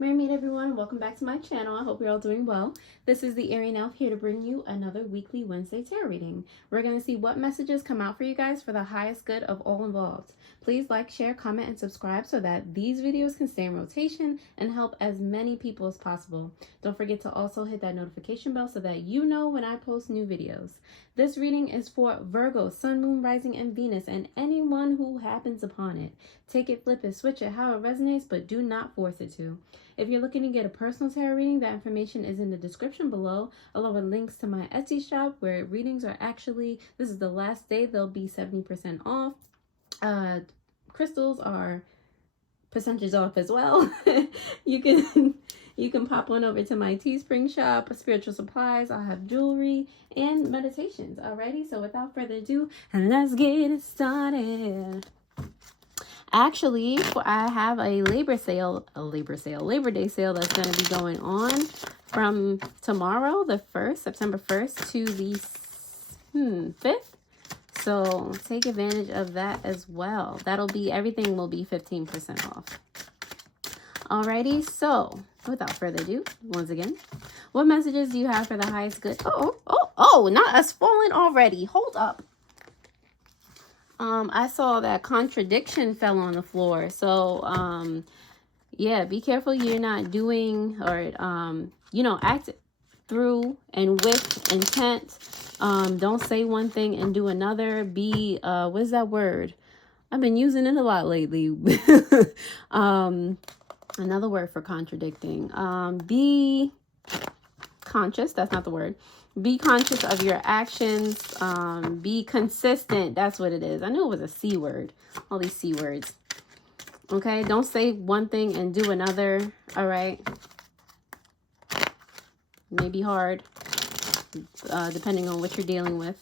Mermaid everyone, welcome back to my channel. I hope you're all doing well. This is the Arian Elf here to bring you another weekly Wednesday tarot reading. We're going to see what messages come out for you guys for the highest good of all involved. Please like, share, comment, and subscribe so that these videos can stay in rotation and help as many people as possible. Don't forget to also hit that notification bell so that you know when I post new videos. This reading is for Virgo, Sun, Moon, Rising, and Venus, and anyone who happens upon it. Take it, flip it, switch it, how it resonates, but do not force it to. If you're looking to get a personal tarot reading, that information is in the description below, along with links to my Etsy shop where readings are actually, this is the last day, they'll be 70% off. Crystals are percentage off as well. You can pop on over to my Teespring shop, spiritual supplies. I'll have jewelry and meditations. Alrighty, so without further ado, let's get it started. Actually, I have a Labor Day sale that's going to be going on from tomorrow, the 1st, September 1st to the 5th. So take advantage of that as well. Everything will be 15% off. Alrighty, so without further ado, once again, what messages do you have for the highest good? Oh, not us falling already. Hold up. I saw that contradiction fell on the floor. So, yeah, be careful you're not doing or, act through and with intent. Don't say one thing and do another. What's that word? I've been using it a lot lately. Another word for contradicting. Be conscious. That's not the word. Be conscious of your actions. Be consistent. That's what it is. I knew it was a C word. All these C words. Okay. Don't say one thing and do another. All right. Maybe hard. Depending on what you're dealing with.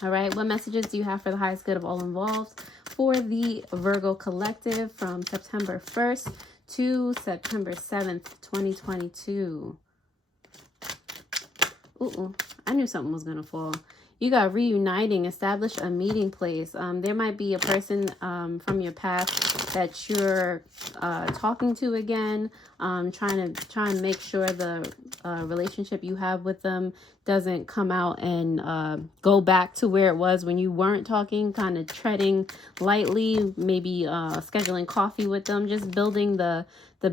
All right. What messages do you have for the highest good of all involved for the Virgo collective from September 1st to September 7th, 2022? Ooh, I knew something was going to fall. You got reuniting, establish a meeting place. There might be a person from your past that you're talking to again, trying to make sure the relationship you have with them doesn't come out and go back to where it was when you weren't talking, kind of treading lightly, maybe scheduling coffee with them, just building the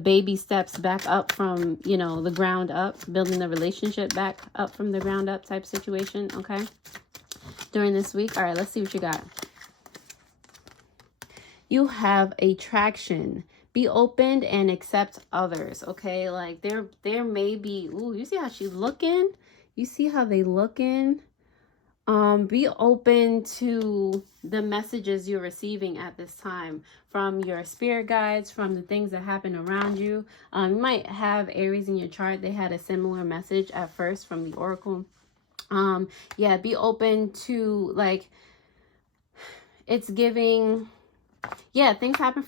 baby steps back up from, the ground up, building the relationship back up from the ground up type situation, okay? During this week. All right, let's see what you got. You have attraction. Be open and accept others, okay? Like there may be, ooh, you see how she's looking? You see how they looking? Be open to the messages you're receiving at this time from your spirit guides, from the things that happen around you. You might have Aries in your chart. They had a similar message at first from the Oracle. Yeah, be open to, like, it's giving, yeah, things happen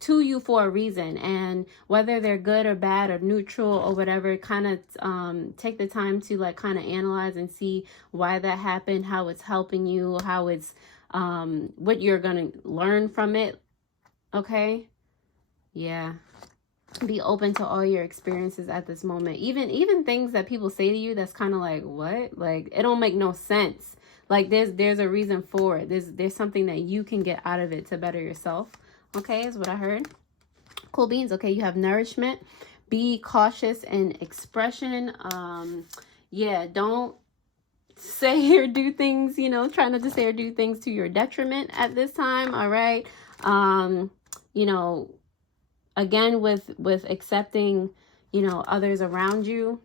to you for a reason, and whether they're good or bad or neutral or whatever, kind of take the time to kind of analyze and see why that happened, how it's helping you, how it's what you're gonna learn from it. Okay, yeah, be open to all your experiences at this moment, even things that people say to you that's kind of like, what, like, it don't make no sense. Like there's a reason for it. There's something that you can get out of it to better yourself. Okay, is what I heard. Cool beans. Okay, you have nourishment. Be cautious in expression. Yeah, don't say or do things, try not to say or do things to your detriment at this time. All right. Again, with accepting, others around you.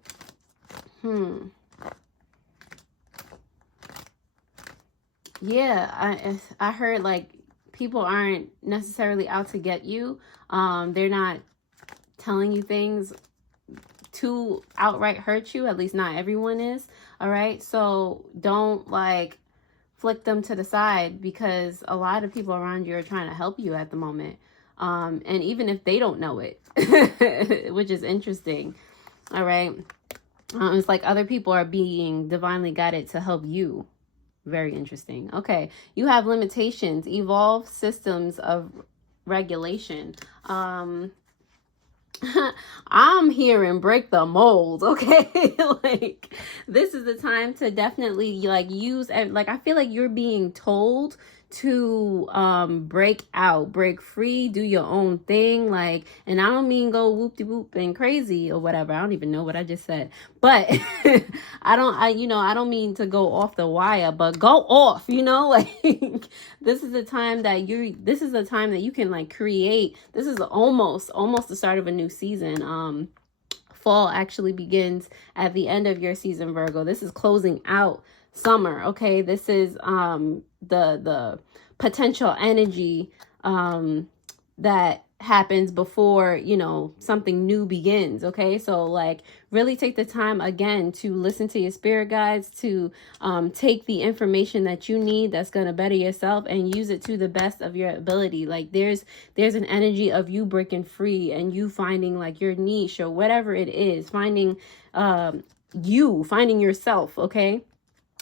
Yeah, I heard, like, people aren't necessarily out to get you. They're not telling you things to outright hurt you. At least not everyone is. All right. So don't flick them to the side, because a lot of people around you are trying to help you at the moment. And even if they don't know it, which is interesting. All right. It's like other people are being divinely guided to help you. Very interesting. Okay. You have limitations, evolve systems of regulation. I'm hearing break the mold, okay? Like, this is the time to definitely like use, like, I feel like you're being told to break out, break free, do your own thing, like, and I don't mean go whoop-de-whoop and crazy or whatever. I don't even know what I just said, but I don't mean to go off the wire, but go off, you know, like this is the time that you can like create. This is almost the start of a new season. Fall actually begins at the end of your season, Virgo. This is closing out summer, okay? This is the potential energy that happens before, you know, something new begins, okay? So like really take the time again to listen to your spirit guides, to take the information that you need that's going to better yourself and use it to the best of your ability. Like there's an energy of you breaking free and you finding like your niche or whatever it is, finding yourself, okay?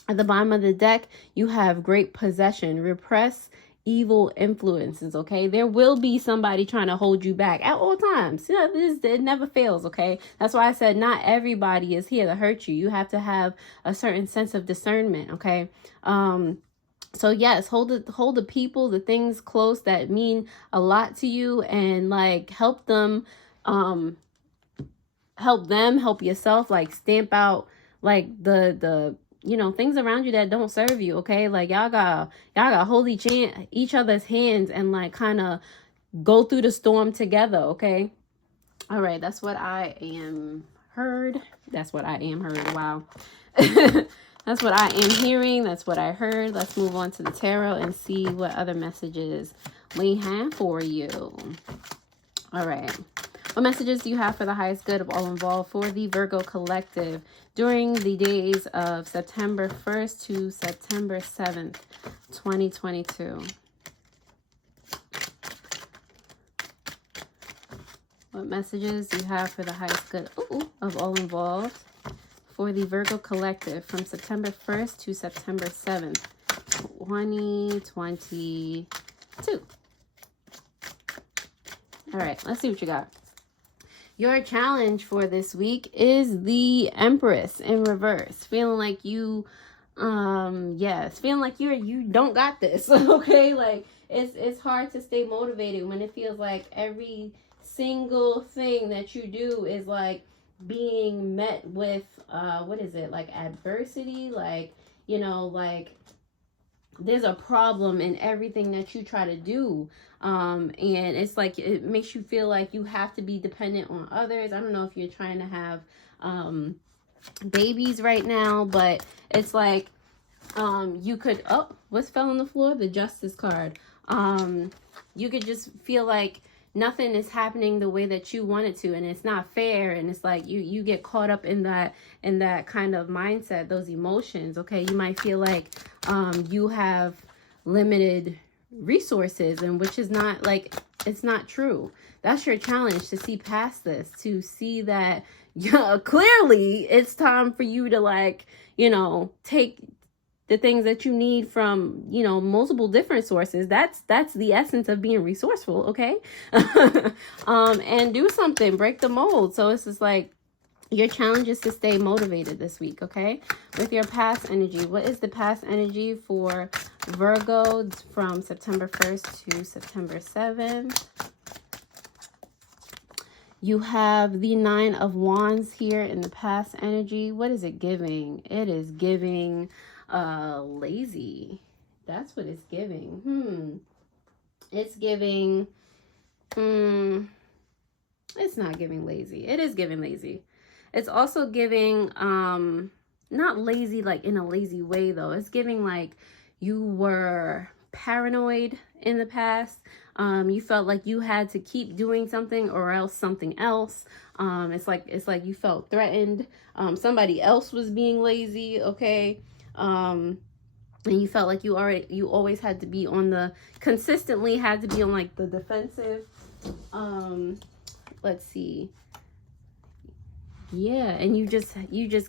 At the bottom of the deck, you have great possession, repress evil influences, okay? There will be somebody trying to hold you back at all times. You know, it never fails, okay? That's why I said not everybody is here to hurt you. You have to have a certain sense of discernment, okay? So yes, hold the people, the things close that mean a lot to you, and like help them, help yourself, like stamp out like the you know, things around you that don't serve you, okay? Like y'all got hold each other's hands and like kind of go through the storm together, okay? All right, that's what I am heard. That's what I am heard. Wow. That's what I am hearing. That's what I heard. Let's move on to the tarot and see what other messages we have for you. All right. What messages do you have for the highest good of all involved for the Virgo collective during the days of September 1st to September 7th, 2022? What messages do you have for the highest good of all involved for the Virgo collective from September 1st to September 7th, 2022? All right, let's see what you got. Your challenge for this week is the Empress in reverse. Feeling like you, feeling like you don't got this, okay? Like, it's hard to stay motivated when it feels like every single thing that you do is, like, being met with, like, adversity? Like, you know, like, there's a problem in everything that you try to do. And it's like, it makes you feel like you have to be dependent on others. I don't know if you're trying to have babies right now, but it's like you could, what's fell on the floor? The Justice card. You could just feel like nothing is happening the way that you want it to, and it's not fair, and it's like you get caught up in that kind of mindset, those emotions, okay? You might feel like you have limited resources, and which is not, like, it's not true. That's your challenge, to see past this, to see that clearly it's time for you to, like, you know, take the things that you need from, you know, multiple different sources. That's the essence of being resourceful, okay? And do something, break the mold. So it's just like, your challenge is to stay motivated this week, okay? With your past energy, what is the past energy for Virgo from September 1st to September 7th? You have the 9 of Wands here in the past energy. What is it giving? It is giving lazy. That's what it's giving. It's giving, it's not giving lazy. It is giving lazy. It's also giving, not lazy like in a lazy way though. It's giving like you were paranoid in the past. You felt like you had to keep doing something or else something else. It's like you felt threatened. Somebody else was being lazy, okay? And you felt like you always had to be consistently had to be on like the defensive. Let's see. Yeah, and you just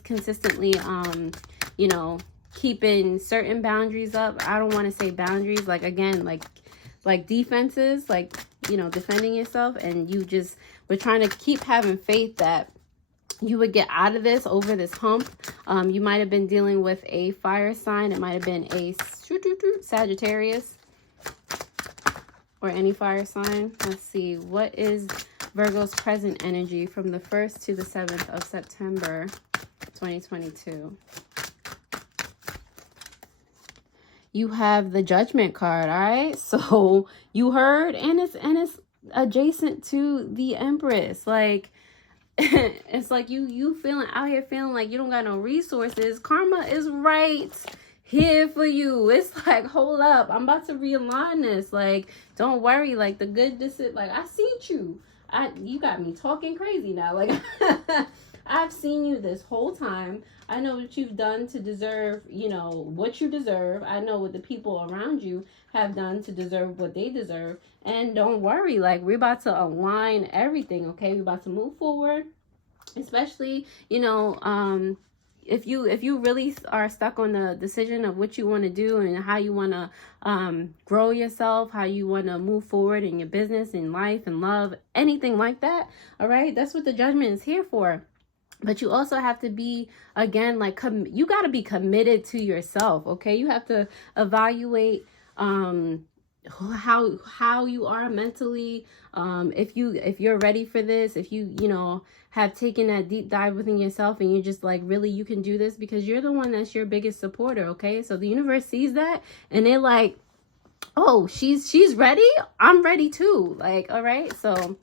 consistently, you know, keeping certain boundaries up. I don't want to say boundaries, like, again, like defenses, like you know, defending yourself, and you just were trying to keep having faith that you would get out of this, over this hump. You might have been dealing with a fire sign. It might have been a Sagittarius or any fire sign. Let's see. What is Virgo's present energy from the 1st to the 7th of September 2022? You have the Judgment card, all right? So you heard, and it's adjacent to the Empress. Like, it's like you feeling out here feeling like you don't got no resources. Karma is right here for you. It's like, hold up, I'm about to realign this. Like, don't worry. Like, the good, like, I seen you. You got me talking crazy now. Like, I've seen you this whole time. I know what you've done to deserve, you know, what you deserve. I know what the people around you have done to deserve what they deserve. And don't worry, like, we're about to align everything, okay? We're about to move forward. Especially, you know, if you really are stuck on the decision of what you want to do and how you want to grow yourself, how you want to move forward in your business, in life, and love, anything like that, all right? That's what the Judgment is here for. But you also have to be, again, like, you got to be committed to yourself, okay? You have to evaluate how you are mentally, if you're ready for this, if you know, have taken that deep dive within yourself, and you're just like, really, you can do this, because you're the one that's your biggest supporter, okay? So the universe sees that, and they're like, oh, she's ready, I'm ready too. Like, all right, so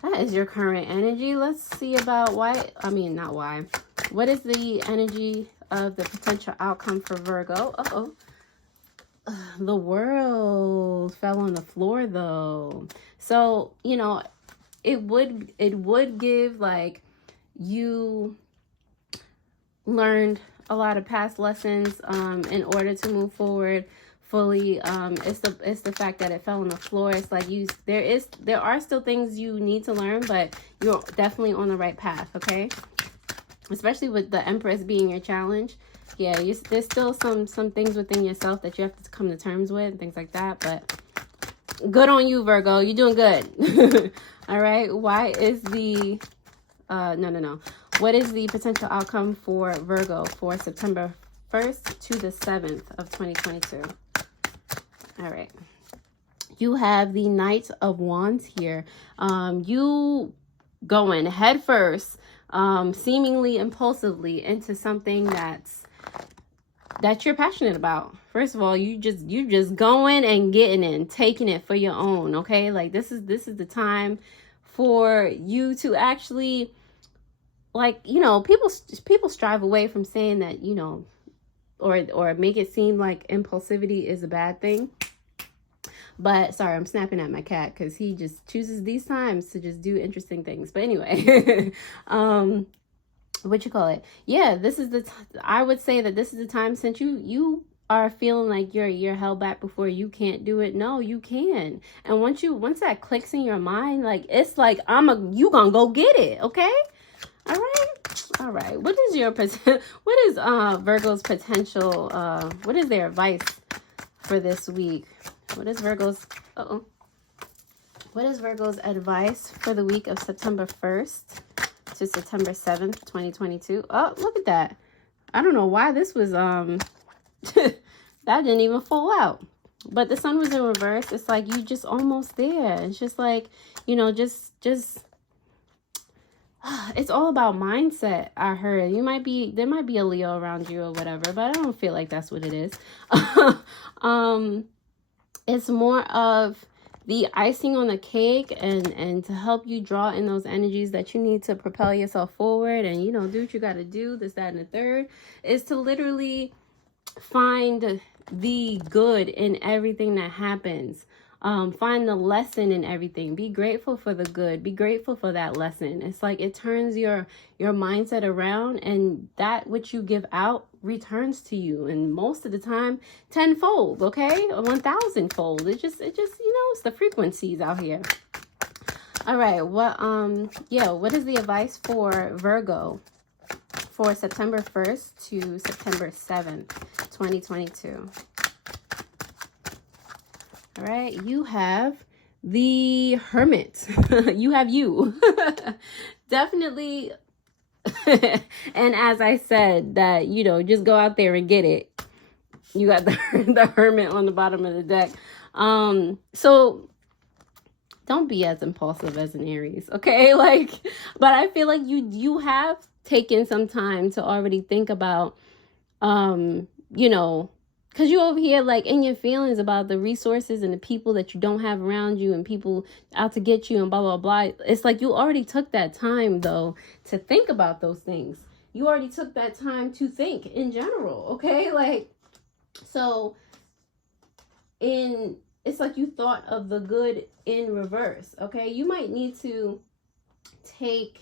that is your current energy. Let's see about not why. What is the energy of the potential outcome for Virgo? Uh-oh. The World fell on the floor, though. So, you know, it would give, like, you learned a lot of past lessons in order to move forward fully. It's the fact that it fell on the floor. It's like there are still things you need to learn, but you're definitely on the right path, okay? Especially with the Empress being your challenge. Yeah, there's still some things within yourself that you have to come to terms with and things like that. But good on you, Virgo. You're doing good. All right. Why is the no. What is the potential outcome for Virgo for September 1st to the 7th of 2022? All right. You have the Knight of Wands here. You going head first, seemingly impulsively into something that you're passionate about. First of all, you just going and getting in, taking it for your own, okay? Like, this is the time for you to actually, like, you know, people strive away from saying that, you know, or make it seem like impulsivity is a bad thing. But sorry, I'm snapping at my cat because he just chooses these times to just do interesting things. But anyway, what you call it? Yeah, this is I would say that this is the time, since you are feeling like you're held back before, you can't do it. No, you can. And once that clicks in your mind, like, it's like, you gonna go get it, okay? All right. What is Virgo's potential, what is their advice for this week? What is Virgo's advice for the week of September 1st to September 7th, 2022? Oh, look at that. I don't know why this was, that didn't even fall out. But the sun was in reverse. It's like you just almost there. It's just like, you know, just it's all about mindset. I heard there might be a Leo around you or whatever, but I don't feel like that's what it is. It's more of the icing on the cake, and to help you draw in those energies that you need to propel yourself forward and, you know, do what you got to do, this, that, and the third, is to literally find the good in everything that happens. Find the lesson in everything. Be grateful for the good. Be grateful for that lesson. It's like it turns your mindset around, and that which you give out returns to you, and most of the time tenfold, okay, 1,000-fold. It just, you know, it's the frequencies out here. All right, what is the advice for Virgo for September 1st to September 7th, 2022? All right, you have the Hermit. You have you. Definitely. And as I said, that, you know, just go out there and get it. You got the Hermit on the bottom of the deck. So don't be as impulsive as an Aries, okay? Like, but I feel like you have taken some time to already think about, you know, because you over here like in your feelings about the resources and the people that you don't have around you and people out to get you and blah, blah, blah. It's like you already took that time, though, to think about those things. You already took that time to think in general, okay? Like, so it's like you thought of the good in reverse, okay? You might need to take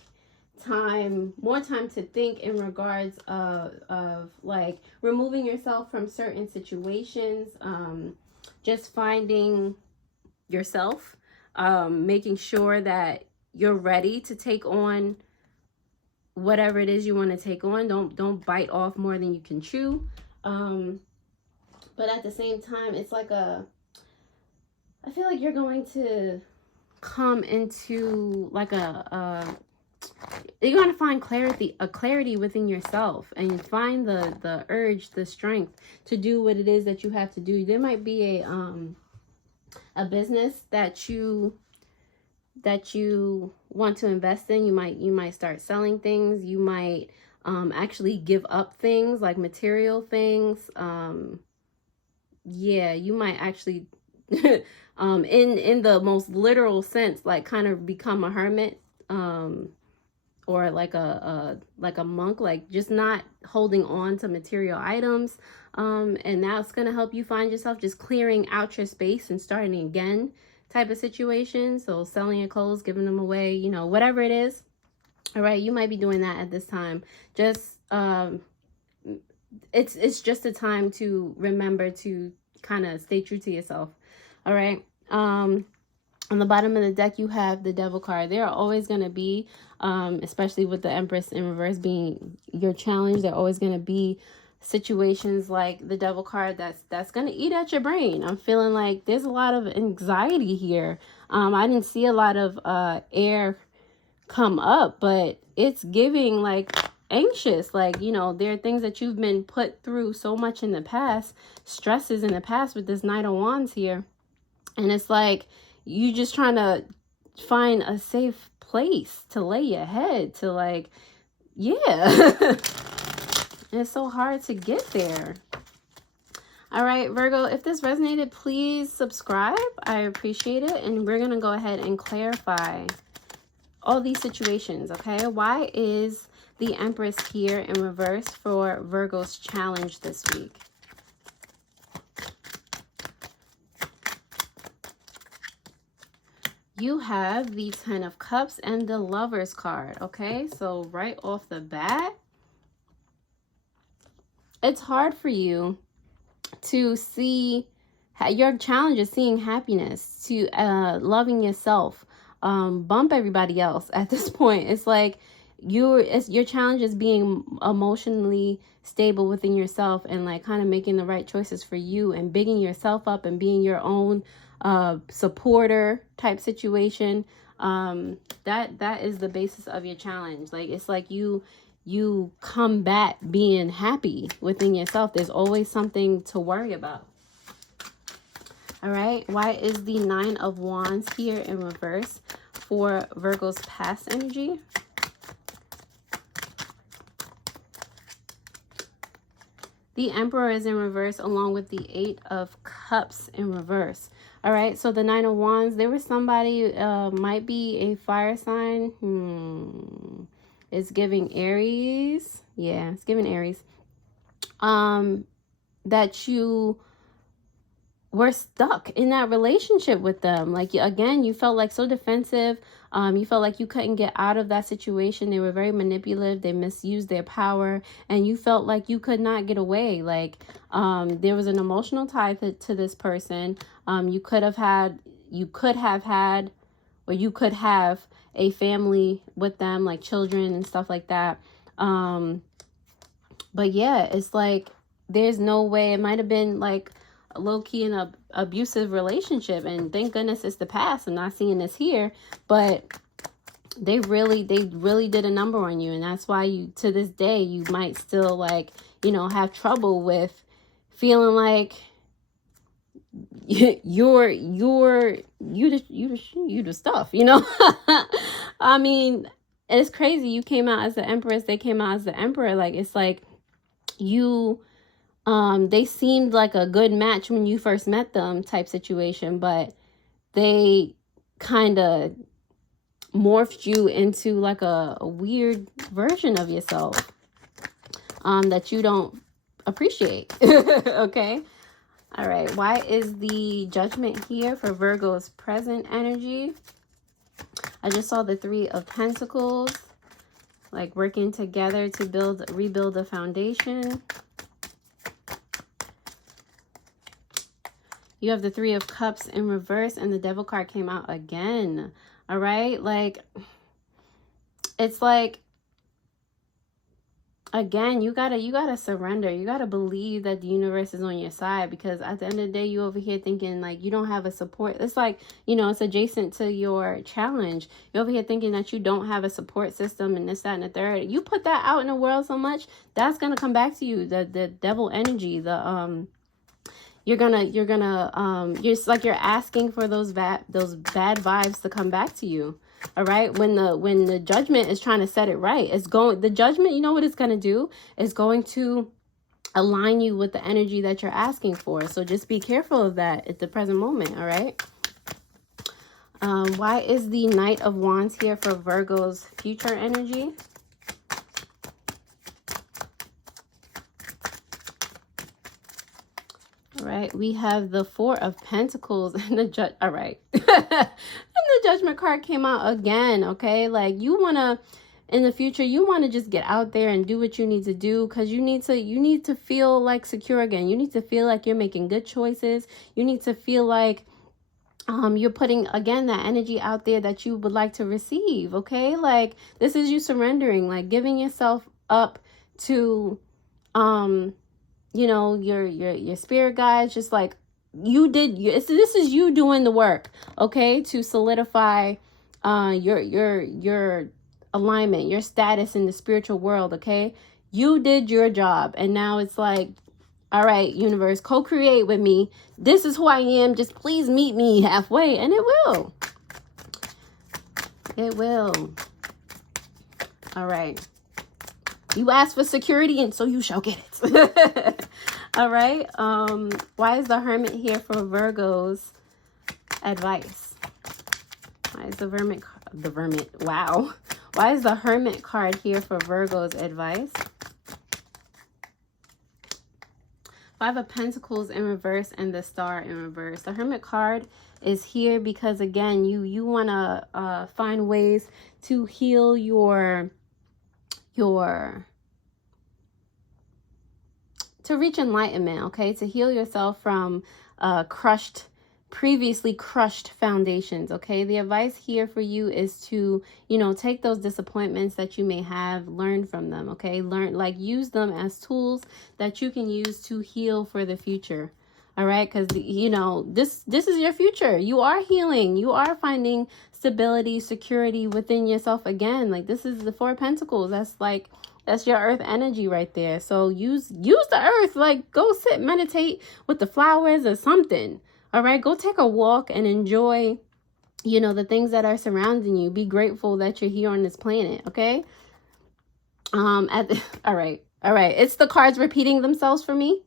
more time to think in regards of like removing yourself from certain situations, just finding yourself, making sure that you're ready to take on whatever it is you want to take on. Don't bite off more than you can chew. But at the same time, it's like I feel like you're going to come into like you're going to find clarity within yourself, and you find the urge, the strength to do what it is that you have to do. There might be a business that you want to invest in. You might start selling things. You might actually give up things like material things. Yeah, you might actually in the most literal sense, like kind of become a hermit, or like a monk, like just not holding on to material items, and that's going to help you find yourself just clearing out your space and starting again type of situation. So selling your clothes, giving them away, you know, whatever it is. All right, you might be doing that at this time. Just it's just a time to remember to kind of stay true to yourself. All right. On the bottom of the deck, you have the Devil card. There are always going to be, especially with the Empress in reverse being your challenge, there are always going to be situations like the Devil card that's going to eat at your brain. I'm feeling like there's a lot of anxiety here. I didn't see a lot of air come up, but it's giving like anxious, like, you know, there are things that you've been put through so much in the past, stresses in the past with this Knight of Wands here. And it's like you just trying to find a safe place to lay your head, to like, yeah. And it's so hard to get there. All right, Virgo, if this resonated, please subscribe. I appreciate it. And we're going to go ahead and clarify all these situations, okay? Why is the Empress here in reverse for Virgo's challenge this week? You have the Ten of Cups and the Lovers card, okay? So right off the bat, it's hard for you to see, your challenge is seeing happiness, to loving yourself, bump everybody else at this point. It's like your challenge is being emotionally stable within yourself and like kind of making the right choices for you and bigging yourself up and being your own supporter type situation. That is the basis of your challenge. Like, it's like you combat being happy within yourself. There's always something to worry about. All right, why is the Nine of Wands here in reverse for Virgo's past energy? The Emperor is in reverse along with the Eight of Cups in reverse. All right, so the Nine of Wands, there was somebody, might be a fire sign. It's giving Aries. Yeah, it's giving Aries. That you were stuck in that relationship with them. Like, again, you felt like so defensive. You felt like you couldn't get out of that situation. They were very manipulative. They misused their power. And you felt like you could not get away. Like, there was an emotional tie to this person. You could have had a family with them, like children and stuff like that. But yeah, it's like there's no way. It might have been like low-key in a abusive relationship, and thank goodness it's the past. I'm not seeing this here, but they really did a number on you, and that's why you, to this day, you might still, like, you know, have trouble with feeling like you're the stuff, you know. I mean, it's crazy. You came out as the Empress, they came out as the Emperor. Like, it's like you they seemed like a good match when you first met them, type situation, but they kind of morphed you into like a weird version of yourself that you don't appreciate. Okay. All right. Why is the Judgment here for Virgo's present energy? I just saw the Three of Pentacles, like working together to rebuild a foundation. You have the Three of Cups in reverse, and the Devil card came out again. All right. Like, it's like, again, you gotta surrender. You gotta believe that the universe is on your side, because at the end of the day, you over here thinking like you don't have a support. It's like, you know, it's adjacent to your challenge. You're over here thinking that you don't have a support system and this, that, and the third. You put that out in the world so much, that's gonna come back to you. The devil energy, you're like, you're asking for those bad vibes to come back to you. All right. When the Judgment is trying to set it right, the Judgment, you know what it's going to do? It's going to align you with the energy that you're asking for. So just be careful of that at the present moment. All right. Why is the Knight of Wands here for Virgo's future energy? All right, we have the Four of Pentacles and the all right. And the Judgment card came out again, okay? Like, you want to, in the future, you want to just get out there and do what you need to do, because you need to feel like secure again. You need to feel like you're making good choices. You need to feel like you're putting, again, that energy out there that you would like to receive, okay? Like, this is you surrendering, like giving yourself up to, you know, your spirit guides, just like this is you doing the work, okay, to solidify your alignment, your status in the spiritual world, okay? You did your job, and now it's like, all right, universe, co-create with me. This is who I am. Just please meet me halfway, and it will. It will. All right. You asked for security, and so you shall get it. All right. Why is the Hermit here for Virgo's advice? Why is the Wow. Why is the Hermit card here for Virgo's advice? Five of Pentacles in reverse and the Star in reverse. The Hermit card is here because, again, you want to find ways to heal to reach enlightenment, okay? To heal yourself from previously crushed foundations, okay? The advice here for you is to, you know, take those disappointments that you may have, learn from them, okay? Use them as tools that you can use to heal for the future. All right, because, you know, this is your future. You are healing. You are finding stability, security within yourself again. Like, this is the Four of Pentacles. That's your earth energy right there. So use the earth. Like, go sit, meditate with the flowers or something. All right, go take a walk and enjoy, you know, the things that are surrounding you. Be grateful that you're here on this planet. Okay. All right. It's the cards repeating themselves for me.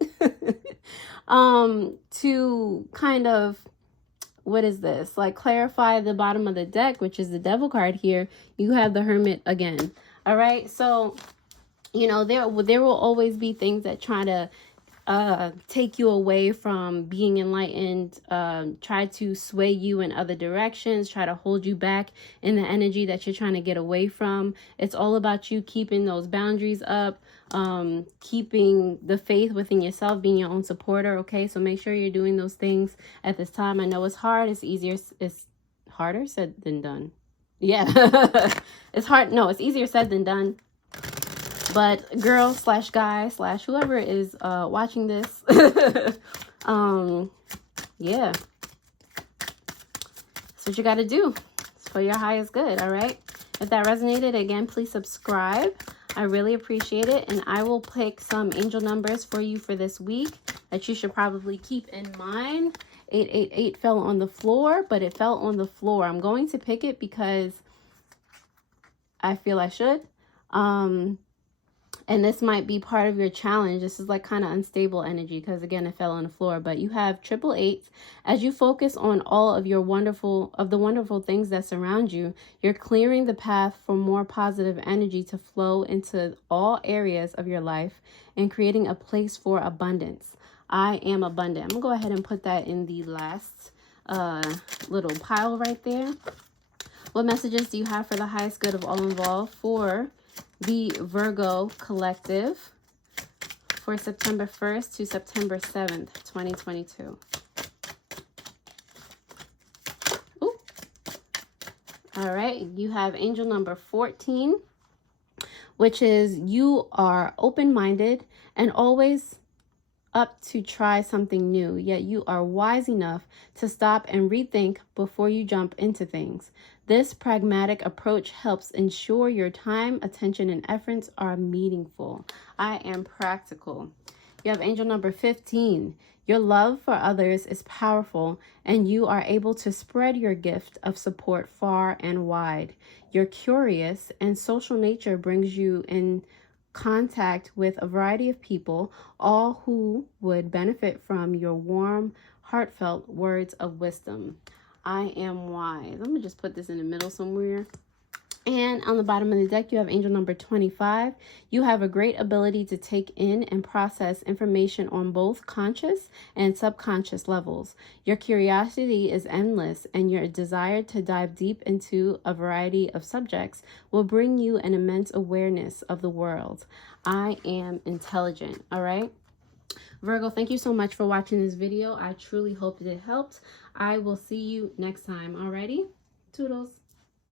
To kind of, what is this? Like, clarify the bottom of the deck, which is the Devil card here. You have the Hermit again. All right. So, you know, there will always be things that try to take you away from being enlightened, try to sway you in other directions, try to hold you back in the energy that you're trying to get away from. It's all about you keeping those boundaries up, keeping the faith within yourself, being your own supporter, okay? So make sure you're doing those things at this time. I know it's hard. It's harder said than done. Yeah. It's hard. No, it's easier said than done. But girl / guy / whoever is watching this, Yeah. That's what you got to do. It's for your highest good, all right? If that resonated, again, please subscribe. I really appreciate it. And I will pick some angel numbers for you for this week that you should probably keep in mind. 888 fell on the floor, but it fell on the floor. I'm going to pick it because I feel I should. And this might be part of your challenge. This is like kind of unstable energy because, again, it fell on the floor. But you have 888. As you focus on all of your the wonderful things that surround you, you're clearing the path for more positive energy to flow into all areas of your life and creating a place for abundance. I am abundant. I'm going to go ahead and put that in the last little pile right there. What messages do you have for the highest good of all involved for the Virgo collective for September 1st to September 7th, 2022? Ooh. All right, you have angel number 14, which is you are open-minded and always up to try something new, yet you are wise enough to stop and rethink before you jump into things. This pragmatic approach helps ensure your time, attention, and efforts are meaningful. I am practical. You have angel number 15. Your love for others is powerful, and you are able to spread your gift of support far and wide. Your curious and social nature brings you in contact with a variety of people, all who would benefit from your warm, heartfelt words of wisdom. I am wise. I'm gonna just put this in the middle somewhere. And on the bottom of the deck, you have angel number 25. You have a great ability to take in and process information on both conscious and subconscious levels. Your curiosity is endless, and your desire to dive deep into a variety of subjects will bring you an immense awareness of the world. I am intelligent, all right? Virgo, thank you so much for watching this video. I truly hope it helped. I will see you next time, alrighty? Toodles.